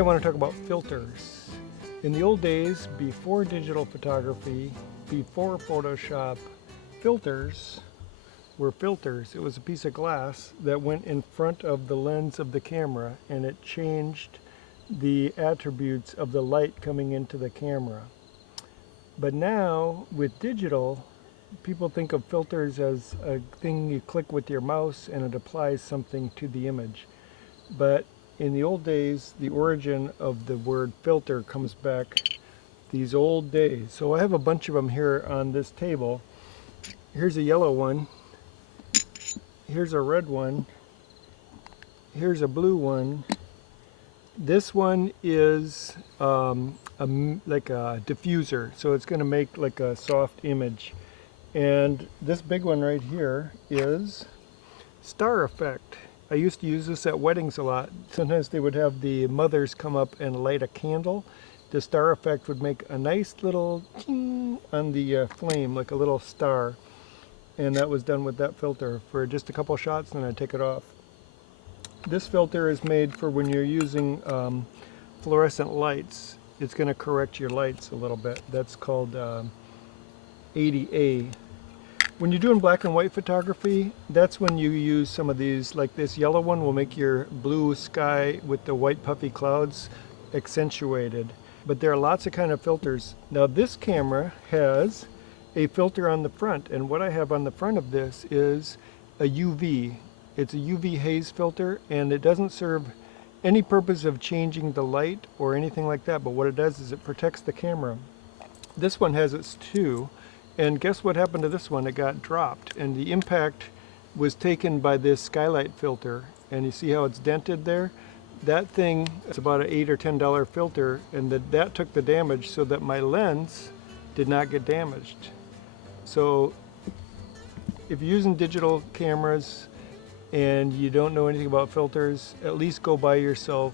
I want to talk about filters. In the old days, before digital photography, before Photoshop, filters were filters. It was a piece of glass that went in front of the lens of the camera, and it changed the attributes of the light coming into the camera. But now, with digital, people think of filters as a thing you click with your mouse and it applies something to the image. But in the old days, the origin of the word filter comes back these old days. So I have a bunch of them here on this table. Here's a yellow one. Here's a red one. Here's a blue one. This one is like a diffuser, so it's going to make like a soft image. And this big one right here is star effect. I used to use this at weddings a lot. Sometimes they would have the mothers come up and light a candle. The star effect would make a nice little ting on the flame, like a little star. And that was done with that filter for just a couple shots, and then I take it off. This filter is made for when you're using fluorescent lights. It's going to correct your lights a little bit. That's called 80A. When you're doing black and white photography, that's when you use some of these, like this yellow one will make your blue sky with the white puffy clouds accentuated. But there are lots of kind of filters. Now this camera has a filter on the front, and what I have on the front of this is a UV. It's a UV haze filter, and it doesn't serve any purpose of changing the light or anything like that, but what it does is it protects the camera. This one has its too. And guess what happened to this one? It got dropped, and the impact was taken by this skylight filter. And you see how it's dented there? That thing is about an $8 or $10 filter, and that took the damage so that my lens did not get damaged. So if you're using digital cameras and you don't know anything about filters, at least go buy yourself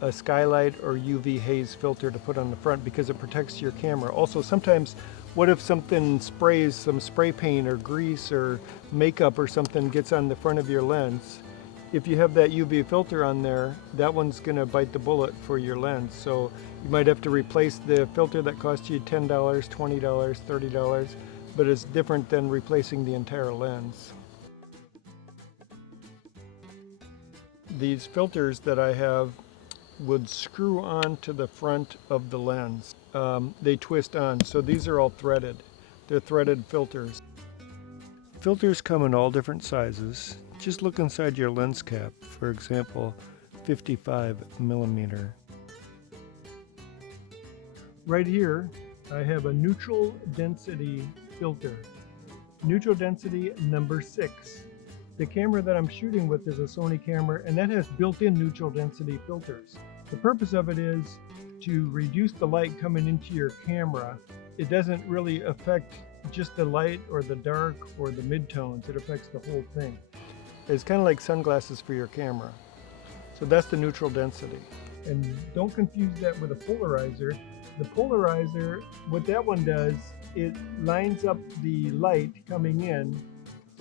a skylight or UV haze filter to put on the front, because it protects your camera. Also, sometimes what if something sprays, some spray paint or grease or makeup or something gets on the front of your lens? If you have that UV filter on there, that one's going to bite the bullet for your lens. So you might have to replace the filter that cost you $10, $20, $30, but it's different than replacing the entire lens. These filters that I have would screw on to the front of the lens. They twist on, so these are all threaded. They're threaded filters. Filters come in all different sizes. Just look inside your lens cap, for example, 55mm. Right here, I have a neutral density filter. Neutral density number 6. The camera that I'm shooting with is a Sony camera, and that has built-in neutral density filters. The purpose of it is to reduce the light coming into your camera. It doesn't really affect just the light or the dark or the midtones. It affects the whole thing. It's kind of like sunglasses for your camera. So that's the neutral density. And don't confuse that with a polarizer. The polarizer, what that one does, it lines up the light coming in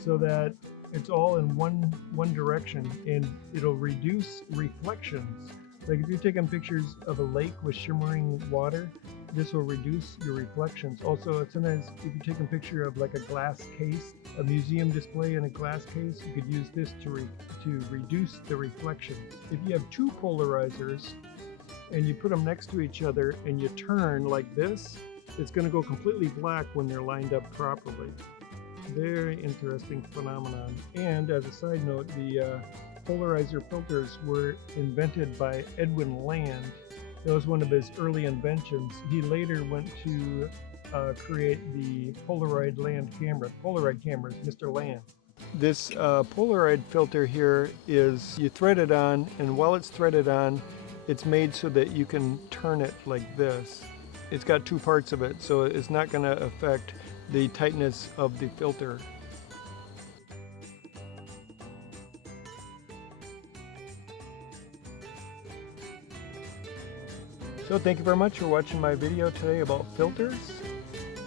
so that it's all in one direction, and it'll reduce reflections. Like if you're taking pictures of a lake with shimmering water, this will reduce your reflections. Also, sometimes if you take a picture of like a glass case, a museum display in a glass case, you could use this to reduce the reflections. If you have two polarizers and you put them next to each other and you turn like this, it's going to go completely black when they're lined up properly. Very interesting phenomenon. And as a side note, the polarizer filters were invented by Edwin Land. That was one of his early inventions. He later went to create the Polaroid cameras, Mr. Land. This Polaroid filter here is, you thread it on, and while it's threaded on, it's made so that you can turn it like this. It's got two parts of it, so it's not going to affect the tightness of the filter. So thank you very much for watching my video today about filters,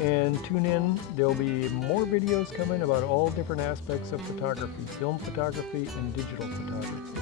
and tune in. There'll be more videos coming about all different aspects of photography, film photography and digital photography.